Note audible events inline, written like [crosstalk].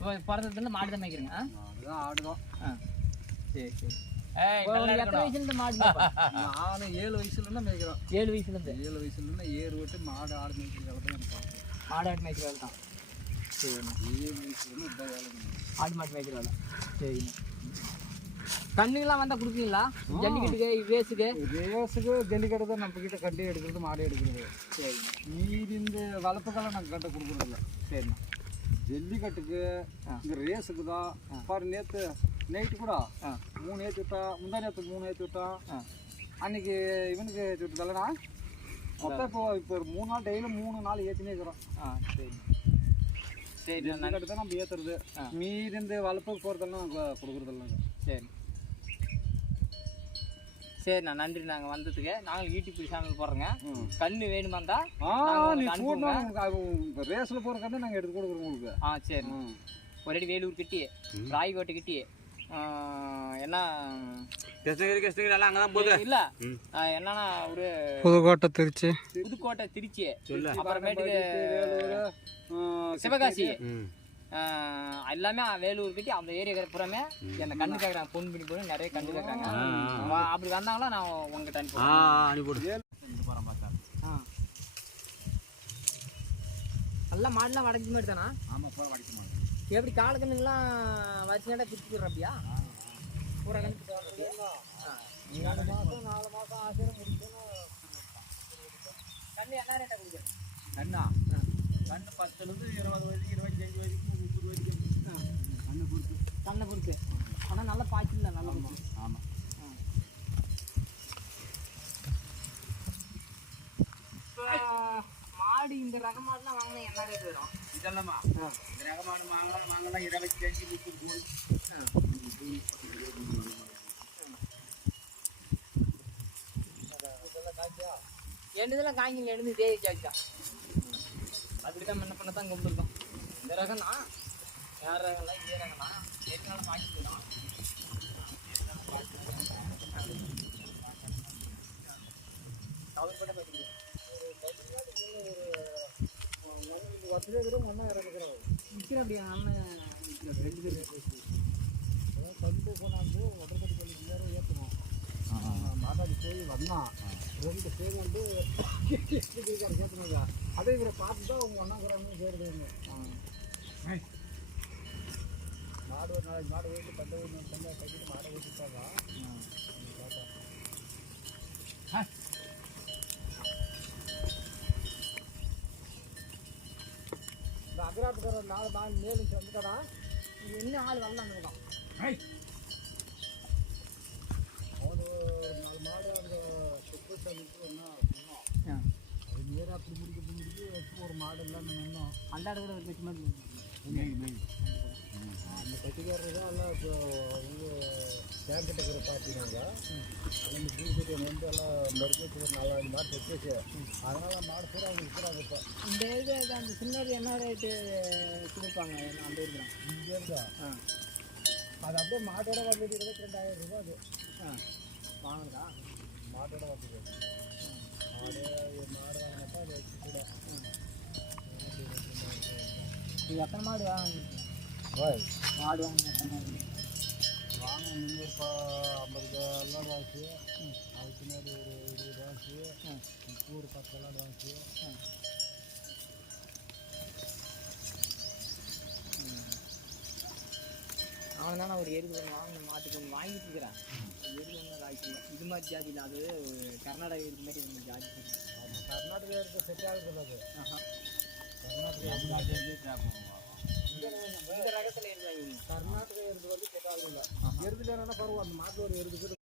இப்போ பிறந்ததுல மாடு தான் மேய்க்கிறீங்க? ஆ? அதுதான் ஆடுதான் ஆ சரி சரி. மாடு [laughs] ஏழு வயசுலேருந்து மேய்க்கிறோம் ஏழு வயசுல இருந்து ஏழு வயசுலேருந்து ஏறு விட்டு மாடு ஆடு மேய்க்கிற வேலை தான் எனக்கு பார்க்கணும் மாடு ஆடு மேய்க்கிற வேலை தான் சரிண்ணா ஏழு வயசுலேருந்து இதான் வேலை பண்ணுவேன். ஆடு மாடு மேய்க்கிற வேலை சரிண்ணா. கண்ணுங்கெல்லாம் வந்தால் கொடுப்பீங்களா? ஜல்லிக்கட்டுக்கு ரேஸுக்கு? ரேஸுக்கு ஜல்லிக்கட்டு தான் நம்ம கிட்ட கட்டி எடுக்கிறது மாடு எடுக்கிறது. சரிண்ணா. மீதி இந்த வளர்ப்புக்கெல்லாம் நாங்கள் கட்ட கொடுக்குறதில்ல சரிண்ணா. ஜல்லிக்கட்டுக்கு இந்த ரேஸுக்கு தான். பாரு நேற்று நைட்டு கூட மூணு ஏற்றி விட்டா முந்தா நேற்று மூணு ஏற்றி விட்டான் அன்னைக்கு இவனுக்கு ஏற்றி விட்டதில்லண்ணா மொத்தம் இப்போ இப்போ ஒரு மூணு நாள் டெய்லியும் மூணு நாள் ஏற்றினே இருக்கிறோம். ஆ சரி. சரி ஜல்லிக்கட்டு தான் நம்ம ஏற்றுறது. மீதி இந்த வளர்ப்புக்கு போகிறதெல்லாம் கொடுக்குறதில்லைங்க சரி. சரிண்ணா நன்றி. நாங்கள் வந்ததுக்கு நாங்கள் யூடியூப் சேனல் போடுறோங்க. கண்ணு இப்போ ரேஸில் போகிற கண்ணு நாங்கள் எடுத்து கொடுக்குறோம் உங்களுக்கு. ஆ சரி ம். ஒரேடி வேலூர் கிட்டி ராய்கோட்டை கிட்டி என்ன? கிருஷ்ணகிரி கிருஷ்ணகிரி எல்லாம் அங்கே தான் போகுது. இல்ல ஆ, என்னன்னா ஒரு புதுக்கோட்டை திருச்சி. புதுக்கோட்டை திருச்சி அப்புறமேட்டுக்கு ஆ, சிவகாசி. எல்லாமே வேலூர் கிட்டி அந்த ஏரியா புறமே என்ன கண்ணு கேட்குறாங்க பொண்ணு பண்ணி போய் நிறைய கண்ணு கேட்குறாங்க அப்படி வந்தாங்களா நான் உங்ககிட்ட அனுப்புவேன் அனுப்பிவிடு ஆ. நல்லா மாடுலாம் வடக்கு மாதிரி தானா? ஆமாம் போய் வடிக்க மாட்டோம் எப்படி கால கண்ணுங்கெல்லாம் வரிசையாட்டா பிரிச்சு விடுறப்பியா? பூரா கணக்கு போடுறப்பியா நாலு மாதம் நாலு மாதம் ஆசிரியர் முடிக்கணும். கண்ணு என்ன ரேட்டா கொடுக்குறது கண்ணா? கண்ணு பத்துலேருந்து இருபது வயதுக்கு இருபத்தஞ்சு வயதுக்கு முப்பது வயதுக்கு கண்ணு பொறுத்து கண்ணை பொறுத்து ஆனால் நல்லா பாய்ச்சல நல்லா பொறுத்து ஆமாம் மாடு இந்த ரக மாடுலாம் வாங்கினா என்ன ரேட் வரும்? இதெல்லாமா? இந்த ரகமான வாங்கலாம் வாங்கலாம் இருபத்தி அஞ்சு முப்பது என்னதெல்லாம் காய்ங்க எழுந்து இதே ஜாக்கா அப்படிதான் என்ன பண்ண தான் கும்பிட்டுருக்கோம் இந்த ரகம்னா வேற ரகம்லாம் இதே ஏற்கனவே பாய்ச்சிக்கலாம் கவர் போட்டு நிற்கிற அப்படியா. நம்ம ரெண்டு பேரும் கண்டு கொண்டாந்து உடற்படி பள்ளி நேரம் ஏற்றணும் மாதாடி போய் வந்தான் ரெண்டு பேர் வந்து கேட்கணுங்க அதே இவரை பார்த்து தான் அவங்க ஒன்றாங்கிறாங்க சேருதுங்க மாடு ஒரு நாளைக்கு மாடு ஓட்டு கண்டு கண்டு கட்டிட்டு மாடை ஓட்டிட்டாங்க. இந்த அகராட்டுக்கார நாலு நாலு மேலும் வந்துட்டானா என்ன ஆள் வரலாம் பக்கம் அவனு நாலு மாடு அந்த சுப்பு தண்ணிக்கு ஒன்றா. அது நேராக அப்படி முடிக்க முடிக்க வச்சு ஒரு மாடு இல்லாமல் நின்னோம். அண்டாட கூட மாதிரி அந்த கட்டிக்காரர் தான் எல்லாம் இப்போ இது கேங்கிட்ட இருக்கிற பார்த்தினாங்க அந்த பூஜை வந்து எல்லாம் வச்சு ஒரு நாலாஞ்சு மாடு தைக்க வச்சு அதனால மாடு பூரா அவங்க விற்கிறாங்க இப்போ. இந்த இது அந்த சின்னது என்ன ரேட்டு கொடுப்பாங்க? அந்த ஊருக்கு இங்கே இருந்தா ஆ. அது அப்படியே மாட்டோட வந்துட்டு இருபத்தி ரெண்டாயிரம் ரூபாய் அது. ஆ. வாங்குறதா? மாட்டோட வந்துட்டு மாடு மாடு வாங்கினப்பா அது வச்சு கூட. நீங்கள் எத்தனை மாடு வாங்கிருக்கீங்க மாடு வாங்க எத்தனை மாடு வாங்க முந்நூறு பா ஐம்பது எல்லாம் ஆச்சு அதுக்கு பின்னாடி ஒரு இருபது ஆச்சு இப்போ ஒரு பத்து எல்லாம் ஆச்சு அவன் தான் ஒரு எருது ஒன்று வாங்கின மாட்டுக்கு ஒன்று வாங்கிட்டு இருக்கிறேன் எருது ஒன்று இது மாதிரி ஜாதி இல்லை அது கர்நாடகா எருது மாதிரி ஒன்று ஜாதி கர்நாடகா இருக்க செட் ஆகுது அது. கர்நாடகா இந்த ரகத்தில் எருது கர்நாடகா எருது வந்து கேட்டாங்க ஆகுது எருது இல்லைன்னா பரவாயில்ல அந்த ஒரு எருது. கூட